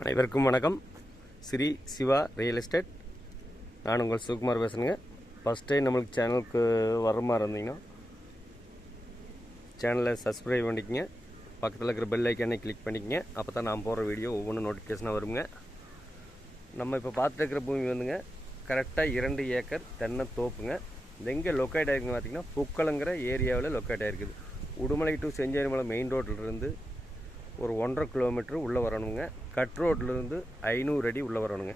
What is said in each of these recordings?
அனைவருக்கும் வணக்கம். Sri Siva real estate. நான் உங்கள் சிவகுமார் பேசுகிறேங்க. ஃபஸ்ட் டைம் நம்மளுக்கு சேனலுக்கு வர மாதிரி இருந்தீங்கன்னா சேனலை சப்ஸ்கிரைப் பண்ணிக்கங்க, பக்கத்தில் இருக்கிற பெல் ஐக்கானை கிளிக் பண்ணிக்கங்க. அப்போ தான் நான் போகிற வீடியோ ஒவ்வொன்றும் நோட்டிஃபிகேஷனாக வருங்க. நம்ம இப்போ பார்த்துட்டு இருக்கிற பூமி வந்துங்க கரெக்டாக 2 ஏக்கர் தென்னை தோப்புங்க. இது எங்கே லொக்கேட் ஆகிருக்குன்னு பார்த்தீங்கன்னா புக்கலங்கிற ஏரியாவில் லொக்கேட் ஆகிருக்குது. உடுமலை டு செஞ்சேரிமலை மெயின் ரோட்டிலிருந்து ஒரு 1.5 கிலோமீட்டர் உள்ளே வரணுங்க. கட் ரோட்லேருந்து 500 அடி உள்ளே வரணுங்க.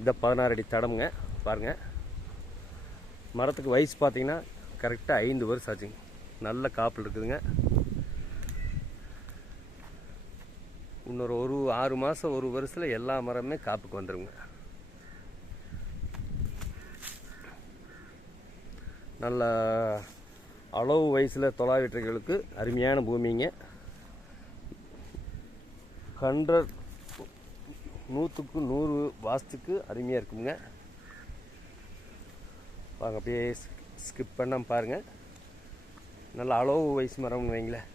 இந்த 16 அடி தடமுங்க. பாருங்கள், மரத்துக்கு வயசு பார்த்தீங்கன்னா கரெக்டாக 5 வருஷம் ஆச்சுங்க. நல்ல காப்பில் இருக்குதுங்க. இன்னொரு 6 மாதம் 1 வருஷத்தில் எல்லா மரமே காப்புக்கு வந்துடுங்க. நல்ல அளவு வயசில் தொலாவிட்டுகளுக்கு அருமையான பூமிங்க. 100க்கு 100 வாஸ்துக்கு அருமையாக இருக்குங்க. வாங்க அப்படியே ஸ்கிப் பண்ணாமல் பாருங்கள். நல்ல அளவு வயசு மரம்னு வைங்களேன்.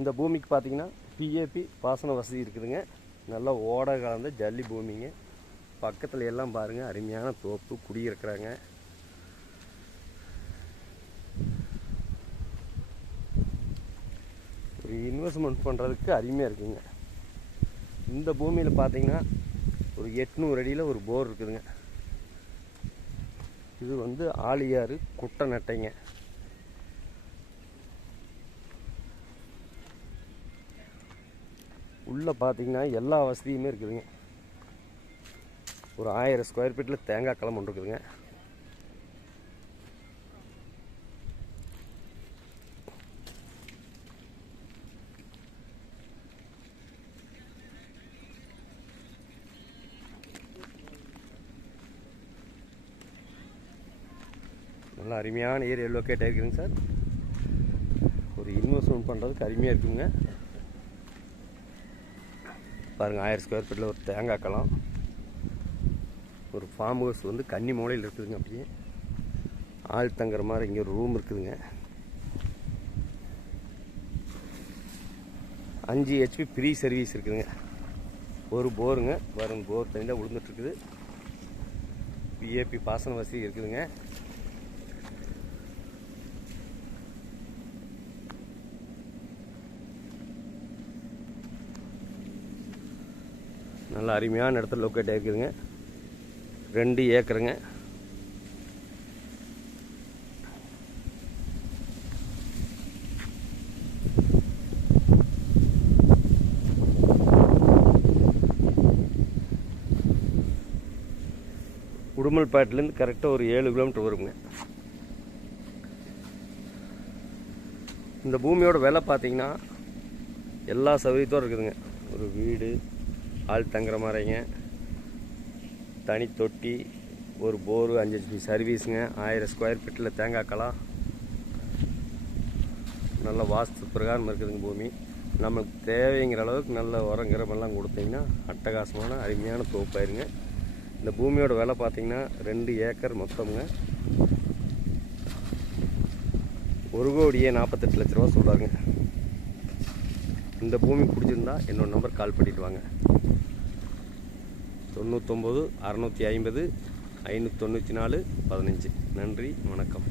இந்த பூமிக்கு பார்த்தீங்கன்னா பிஏபி பாசன வசதி இருக்குதுங்க. நல்லா ஓட கலந்த ஜல்லி பூமிங்க. பக்கத்தில் எல்லாம் பாருங்கள் அருமையான தோப்பு குடியிருக்கிறாங்க. ஒரு இன்வெஸ்ட்மெண்ட் பண்ணுறதுக்கு அருமையாக இருக்குதுங்க. இந்த பூமியில் பார்த்தீங்கன்னா ஒரு 800 அடியில் ஒரு போர் இருக்குதுங்க. இது வந்து ஆழியாறு குட்டை நட்டைங்க. உள்ளே பார்த்தீங்கன்னா எல்லா வசதியுமே இருக்குதுங்க. ஒரு 1000 ஸ்கொயர் ஃபீட்டில் தேங்காய் களம் ஒன்று இருக்குதுங்க. நல்லா அருமையான ஏரியா லொக்கேட் ஆகிருக்குதுங்க சார். ஒரு இன்வெஸ்ட்மெண்ட் பண்ணுறதுக்கு அருமையாக இருக்குங்க. பாருங்கள், 1000 ஸ்கொயர் ஃபீட்டில் ஒரு தேங்காய் களம், ஒரு ஃபார்ம் ஹவுஸ் வந்து கன்னி மூலையில் இருக்குதுங்க. அப்படியே ஆள் தங்குற மாதிரி இங்கே ஒரு ரூம் இருக்குதுங்க. 5 HP ஃப்ரீ சர்வீஸ் இருக்குதுங்க. ஒரு போருங்க. வரும் போர் தண்ணி தான் விழுந்துட்டுருக்குது. பிஏபி பாசன வசதி இருக்குதுங்க. நல்ல அருமையான இடத்துல லொக்கேட் ஆகிருக்குதுங்க. 2 ஏக்கருங்க. உடுமல்பேட்டிலேருந்து கரெக்டாக ஒரு 7 கிலோமீட்டர் வருங்க. இந்த பூமியோட விலை பார்த்தீங்கன்னா எல்லா சௌகரியத்தோடு இருக்குதுங்க. ஒரு வீடு, ஆள் தங்குற மாதிரிங்க, தனி தொட்டி, ஒரு போரு, 5 HP சர்வீஸுங்க, 1000 ஸ்கொயர் ஃபீட்டில் தேங்காய் களம், நல்ல வாஸ்து பிரகாரம் இருக்குதுங்க பூமி. நமக்கு தேவைங்கிற அளவுக்கு நல்ல உரங்கிரமெல்லாம் கொடுத்தீங்கன்னா அட்டகாசமான அருமையான தோப்பாயிருங்க. இந்த பூமியோட விலை பார்த்தீங்கன்னா 2 ஏக்கர் மொத்தமுங்க. 1,48 லட்ச ரூபா சொல்கிறாங்க. இந்த பூமி பிடிச்சிருந்தா என்னோட நம்பர் கால் பண்ணிட்டு வாங்க. 99 650 594 15. நன்றி, வணக்கம்.